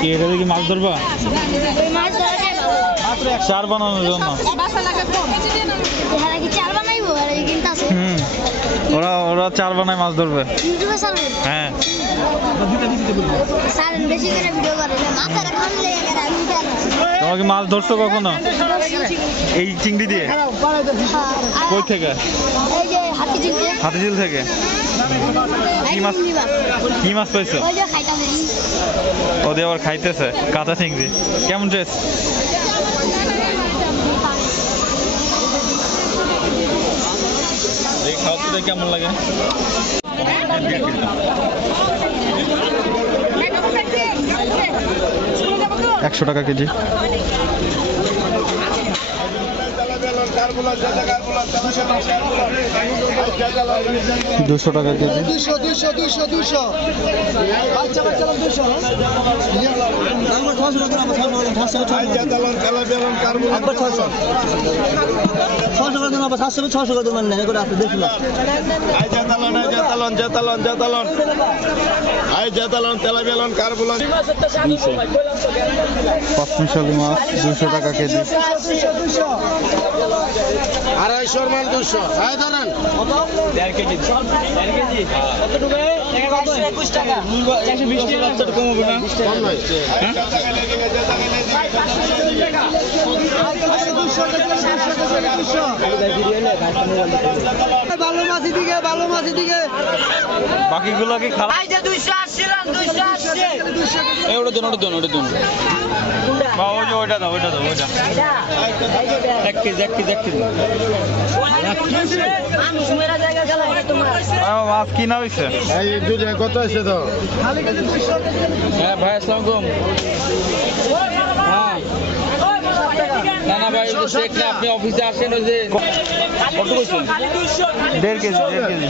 কি এটা দেখি মাছ ধরবা? চার বানানোর জন্য। কি ওরা ওরা চার বানায় মাছ ধরবে। হ্যাঁ। তোমার কি মাছ ধরছো কখনো? এই চিংড়ি দিয়ে? কই থেকে? হাতিঝিল থেকে? কি মাছ কি মাছ পাইছো? ওদের আবার খাইতেছে কাঁচা চিংড়ি। কেমন ড্রেস এই খাওয়াতে কেমন লাগে? একশো টাকা কেজি। দুশো টাকা কেজি? দুশো দুশো দুশো দুশো। বাচ্চা বাচ্চা দুশো ছশো ছশো করে দেবেন না করে আপনি দেখুন জেতালন জেতালন জেতালন জেতালন আই জেতালন তেলাবিয়ালন কারবুলন পাঁচমিশালি মাছ দুশো টাকা। কেজি আড়াইশোর মাল দুশো আই ধরেন কম নয় ভালো মাছি দিকে ভালো মাছি দিকে বাকিগুলো কি খারাপ এই ওটা দোন ওটা দোন ওটা দোন। বা ওই যে ওইটা দাও ওইটা দাও ওইটা। এক কেজি এক কেজি এক কেজি। মাছ কিনা হয়েছে এই দুজন কত আছে তো? হ্যাঁ ভাই আসসালাম না না ভাই ওই যে শেখ না আপনি অফিসে আসেন ওই যে কত বলছেন দেড় কেজি দেড় কেজি।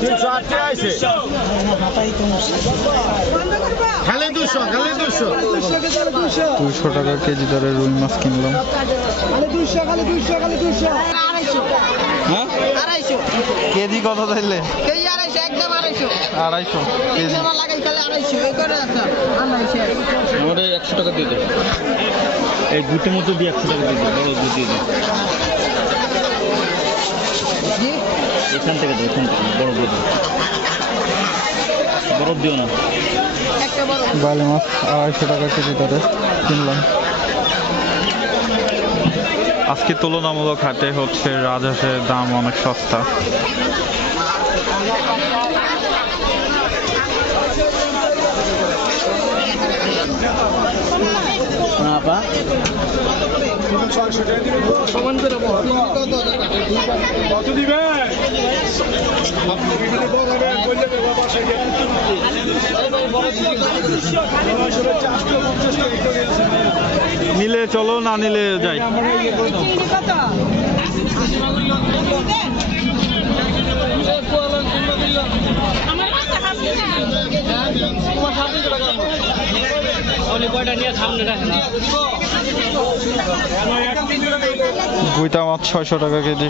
তিনশো আট টাকা আছে খালি দুশো খালি দুশো। দুশো টাকা কেজি দরে রুই মাছ কিনলাম। হ্যাঁ? আড়াইশো কেজি কত কেজি আড়াইশো। একদম আড়াইশো আড়াইশো কেজি একশো টাকা দিয়ে দেবো এই দুটো মতো দিয়ে একশো টাকা দিয়ে দেবো বড় দুধ দিয়ে দেবো এখান থেকে দেবো এখান থেকে বড় দুধ বরফ দিও না। একটা বালি মাছ আড়াইশো টাকা কেজি দরে কিনলাম। আজকে তুলনামূলক হাটে হচ্ছে রাজহাঁসের দাম অনেক সস্তা। নিলে চলো না নিলে যাই। বুইতা মাছ ছয়শো টাকা কেজি।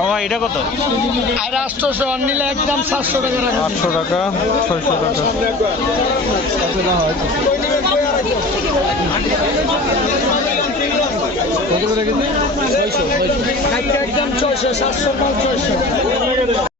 আমার এটা কত? আর আটশোশো নিলে একদম সাতশো টাকা আটশো টাকা ছয়শো টাকা। একদম ছয়শো সাতশো মাল ছয়শো